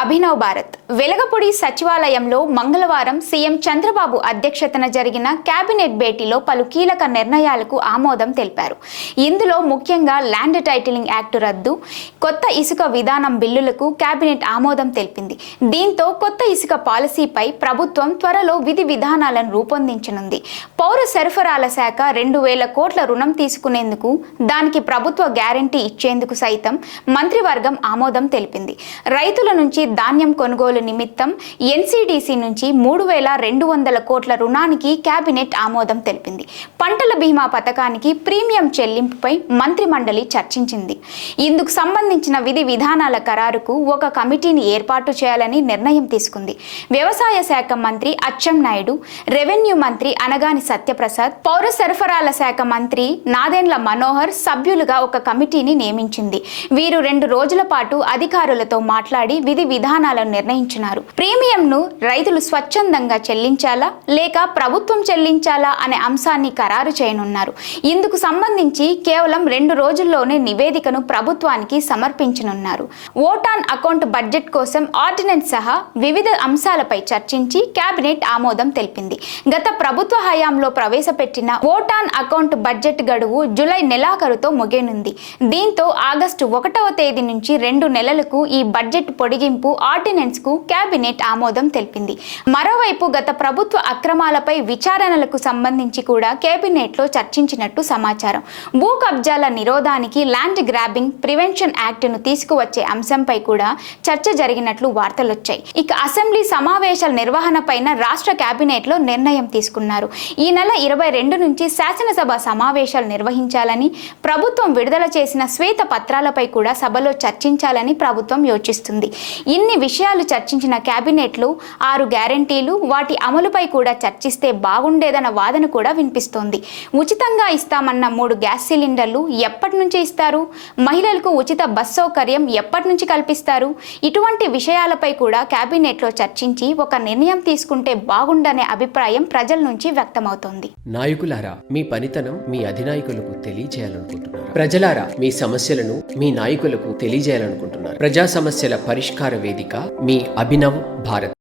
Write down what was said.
అభినవ్ భారత్ వెలగపూడి సచివాలయంలో మంగళవారం సీఎం చంద్రబాబు అధ్యక్షతన జరిగిన కేబినెట్ భేటీలో పలు కీలక నిర్ణయాలకు ఆమోదం తెలిపారు. ఇందులో ముఖ్యంగా ల్యాండ్ టైటిలింగ్ యాక్ట్ రద్దు, కొత్త ఇసుక విధానం బిల్లులకు కేబినెట్ ఆమోదం తెలిపింది. దీంతో కొత్త ఇసుక పాలసీపై ప్రభుత్వం త్వరలో విధి విధానాలను రూపొందించనుంది. పౌర సరఫరాల శాఖ 2,000 కోట్ల రుణం తీసుకునేందుకు, దానికి ప్రభుత్వ గ్యారంటీ ఇచ్చేందుకు సైతం మంత్రివర్గం ఆమోదం తెలిపింది. రైతుల నుంచి ధాన్యం కొనుగోలు నిమిత్తం ఎన్సీడీసీ నుంచి 3,200 కోట్ల రుణానికి కేబినెట్ ఆమోదం తెలిపింది. పంటల బీమా పథకానికి ప్రీమియం చెల్లింపుపై మంత్రిమండలి చర్చించింది. ఇందుకు సంబంధించిన విధి విధానాల ఖరారుకు ఒక కమిటీని ఏర్పాటు చేయాలని నిర్ణయం తీసుకుంది. వ్యవసాయ శాఖ మంత్రి అచ్చెన్నాయుడు, రెవెన్యూ మంత్రి అనగాని సత్యప్రసాద్, పౌర సరఫరాల శాఖ మంత్రి నాదెండ్ల మనోహర్ సభ్యులుగా ఒక కమిటీని నియమించింది. వీరు 2 రోజుల పాటు అధికారులతో మాట్లాడి విధి విధానాలను నిర్ణయించినారు. ప్రీమియంను రైతులు స్వచ్ఛందంగా చెల్లించాలా లేక ప్రభుత్వం చెల్లించాలా అనే అంశాన్ని ఖరారు చేయనున్నారు. ఇందుకు సంబంధించి కేవలం 2 రోజుల్లోనే నివేదికను ప్రభుత్వానికి సమర్పించనున్నారు. ఓట్ ఆన్ అకౌంట్ బడ్జెట్ కోసం ఆర్డినెన్స్ సహా వివిధ అంశాలపై చర్చించి కేబినెట్ ఆమోదం తెలిపింది. గత ప్రభుత్వ హయాంలో ప్రవేశపెట్టిన ఓట్ ఆన్ అకౌంట్ బడ్జెట్ గడువు జూలై నెలాఖరుతో ముగియనుంది. దీంతో ఆగస్టు 1వ తేదీ నుంచి 2 నెలలకు ఈ బడ్జెట్ పొడిగింపు ఆర్డినెన్స్ కు కేబినెట్ ఆమోదం తెలిపింది. మరోవైపు గత ప్రభుత్వ అక్రమాలపై విచారణలకు సంబంధించి కూడా కేబినెట్ లో చర్చించినట్టు సమాచారం. భూ కబ్జాల నిరోధానికి ల్యాండ్ గ్రాబింగ్ ప్రివెన్షన్ యాక్ట్ ను తీసుకువచ్చే అంశంపై కూడా చర్చ జరిగినట్లు వార్తలొచ్చాయి. ఇక అసెంబ్లీ సమావేశాల నిర్వహణపైన రాష్ట్ర కేబినెట్ లో నిర్ణయం తీసుకున్నారు. ఈ నెల 22 నుంచి శాసనసభ సమావేశాలు నిర్వహించాలని, ప్రభుత్వం విడుదల చేసిన శ్వేత పత్రాలపై కూడా సభలో చర్చించాలని ప్రభుత్వం యోచిస్తుంది. ఇన్ని విషయాలు చర్చించిన కేబినెట్లు 6 గ్యారంటీలు, వాటి అమలుపై కూడా చర్చిస్తే బాగుండేదన్న వాదన కూడా వినిపిస్తోంది. ఉచితంగా ఇస్తామన్న 3 గ్యాస్ సిలిండర్లు ఎప్పటి నుంచి ఇస్తారు? మహిళలకు ఉచిత బస్ సౌకర్యం ఎప్పటి నుంచి కల్పిస్తారు? ఇటువంటి విషయాలపై కూడా కేబినెట్లో చర్చించి ఒక నిర్ణయం తీసుకుంటే బాగుండనే అభిప్రాయం ప్రజల నుంచి వ్యక్తమవుతోంది. నాయకులారా, మీ పనితనం మీ అధినాయకులకు తెలియజేయాలనుకుంటున్నారు. ప్రజలారా, మీ సమస్యలను మీ నాయకులకు తెలియజేయాలనుకుంటున్నారు. ప్రజా సమస్యల పరిష్కార వేదిక మీ అభినవ్ భారత్.